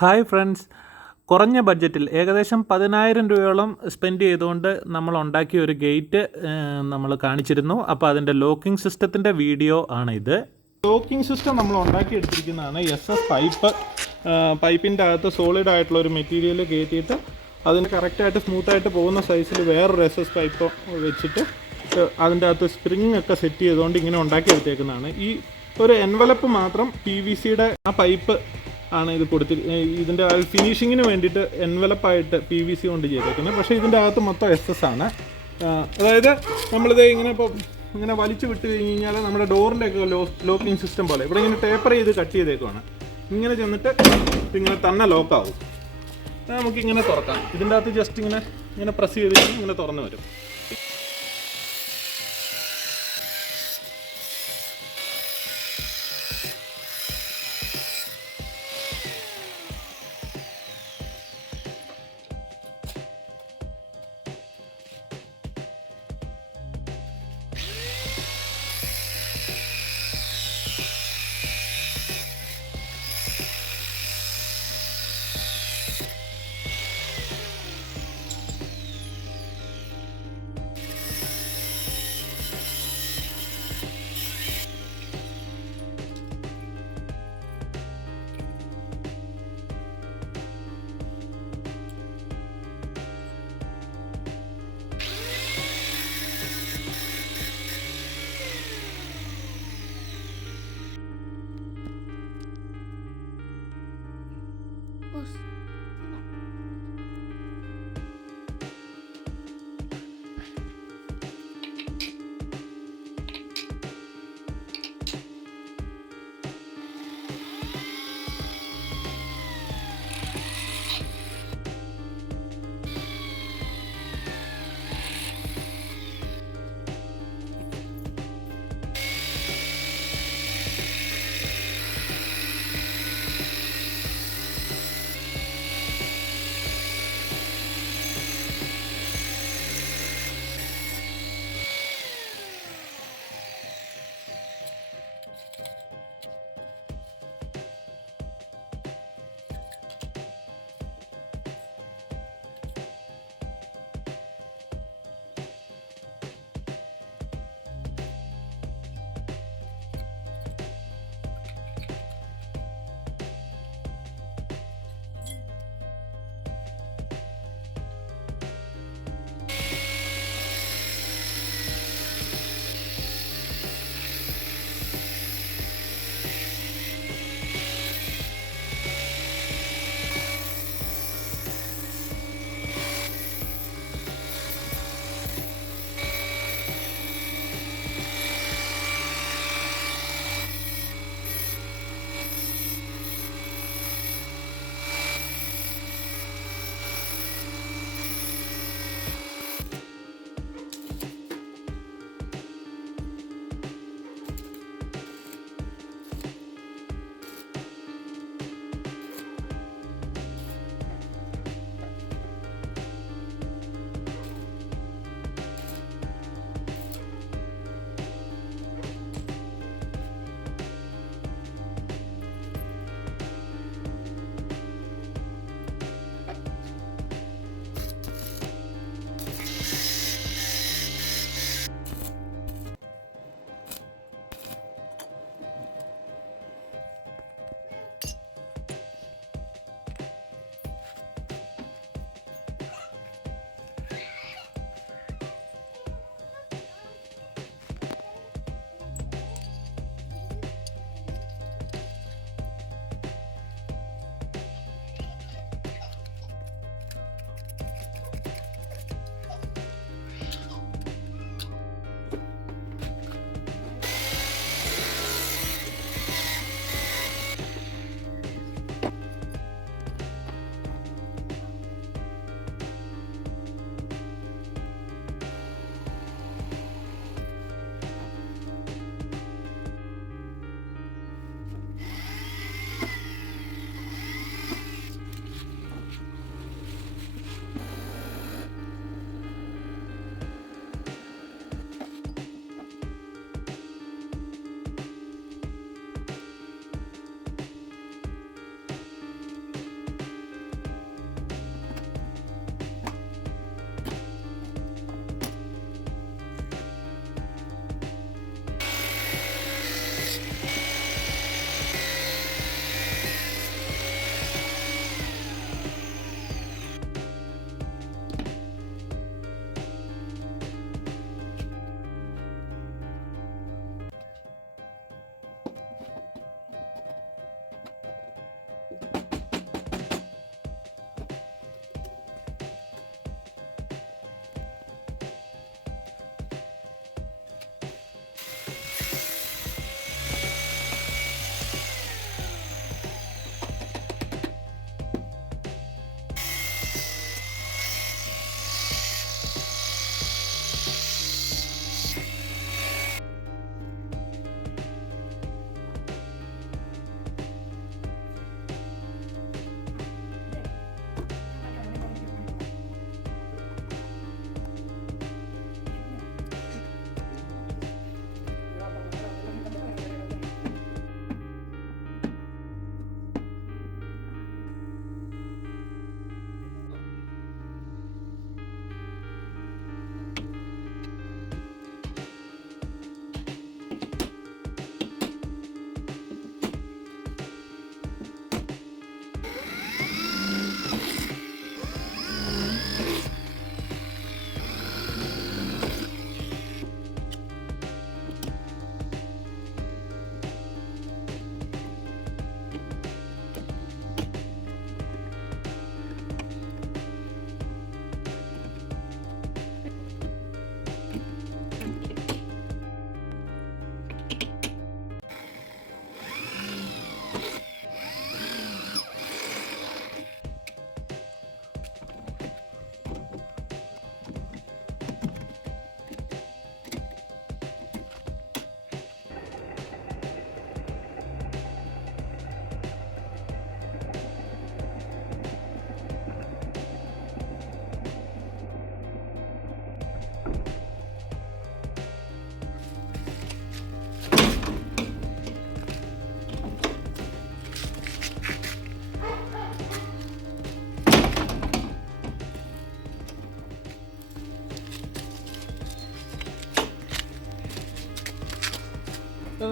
Hi friends, കുറഞ്ഞ ബഡ്ജറ്റിൽ ഏകദേശം 10,000 രൂപയോളം സ്പെൻഡ് ചെയ്തുകൊണ്ട് നമ്മൾ ഉണ്ടാക്കിയ ഒരു ഗേറ്റ് നമ്മൾ കാണിച്ചിരുന്നു. അപ്പോൾ അതിൻ്റെ ലോക്കിംഗ് സിസ്റ്റത്തിൻ്റെ വീഡിയോ ആണ് ഇത്. ലോക്കിംഗ് സിസ്റ്റം നമ്മൾ ഉണ്ടാക്കിയെടുത്തിരിക്കുന്നതാണ്. SS പൈപ്പിൻ്റെ അകത്ത് സോളിഡ് ആയിട്ടുള്ള ഒരു മെറ്റീരിയൽ കയറ്റിയിട്ട് അതിന് കറക്റ്റായിട്ട് സ്മൂത്തായിട്ട് പോകുന്ന സൈസിൽ വേറൊരു SS പൈപ്പ് വെച്ചിട്ട് അതിൻ്റെ അകത്ത് സ്പ്രിങ് ഒക്കെ സെറ്റ് ചെയ്തുകൊണ്ട് ഇങ്ങനെ ഉണ്ടാക്കിയെടുത്തേക്കുന്നതാണ്. ഈ ഒരു എൻവലപ്പ് മാത്രം PVCയുടെ ആ പൈപ്പ് ആണ് ഇത് ഇതിൻ്റെ ഫിനിഷിങ്ങിന് വേണ്ടിയിട്ട് എൻവലപ്പായിട്ട് PVC കൊണ്ട് ചെയ്തേക്കുന്നത്. പക്ഷേ ഇതിൻ്റെ അകത്ത് മൊത്തം SS ആണ്. അതായത് നമ്മളിത് ഇങ്ങനെ വലിച്ചു വിട്ട് കഴിഞ്ഞ് കഴിഞ്ഞാൽ നമ്മുടെ ഡോറിൻ്റെയൊക്കെ ലോക്കിംഗ് സിസ്റ്റം പോലെ ഇവിടെ ഇങ്ങനെ ടേപ്പർ ചെയ്ത് കട്ട് ചെയ്തേക്കുവാണ്. ഇങ്ങനെ ചെന്നിട്ട് ഇങ്ങനെ തന്നെ ലോക്കാവും. നമുക്കിങ്ങനെ തുറക്കാം. ഇതിൻ്റെ അകത്ത് ജസ്റ്റ് ഇങ്ങനെ പ്രസ് ചെയ്ത് ഇങ്ങനെ തുറന്നു വരും.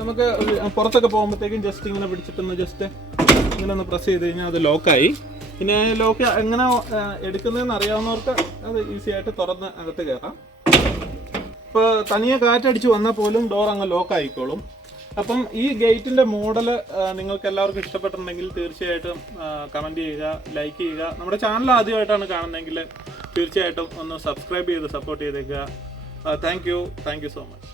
നമുക്ക് പുറത്തൊക്കെ പോകുമ്പോഴത്തേക്കും ജസ്റ്റ് ഇങ്ങനെ പിടിച്ചിട്ടൊന്ന് ജസ്റ്റ് ഇങ്ങനെ ഒന്ന് പ്രസ് ചെയ്ത് കഴിഞ്ഞാൽ അത് ലോക്കായി. പിന്നെ ലോക്ക് എങ്ങനെ എടുക്കുന്നതെന്ന് അറിയാവുന്നവർക്ക് അത് ഈസി ആയിട്ട് തുറന്ന് അകത്ത് കയറാം. ഇപ്പോൾ തനിയെ കാറ്റടിച്ച് വന്നാൽ പോലും ഡോർ അങ്ങ് ലോക്കായിക്കോളും. അപ്പം ഈ ഗേറ്റിൻ്റെ മോഡൽ നിങ്ങൾക്ക് എല്ലാവർക്കും ഇഷ്ടപ്പെട്ടിട്ടുണ്ടെങ്കിൽ തീർച്ചയായിട്ടും കമൻറ്റ് ചെയ്യുക, ലൈക്ക് ചെയ്യുക. നമ്മുടെ ചാനൽ ആദ്യമായിട്ടാണ് കാണുന്നതെങ്കിൽ തീർച്ചയായിട്ടും ഒന്ന് സബ്സ്ക്രൈബ് ചെയ്ത് സപ്പോർട്ട് ചെയ്തേക്കുക. Thank you so much.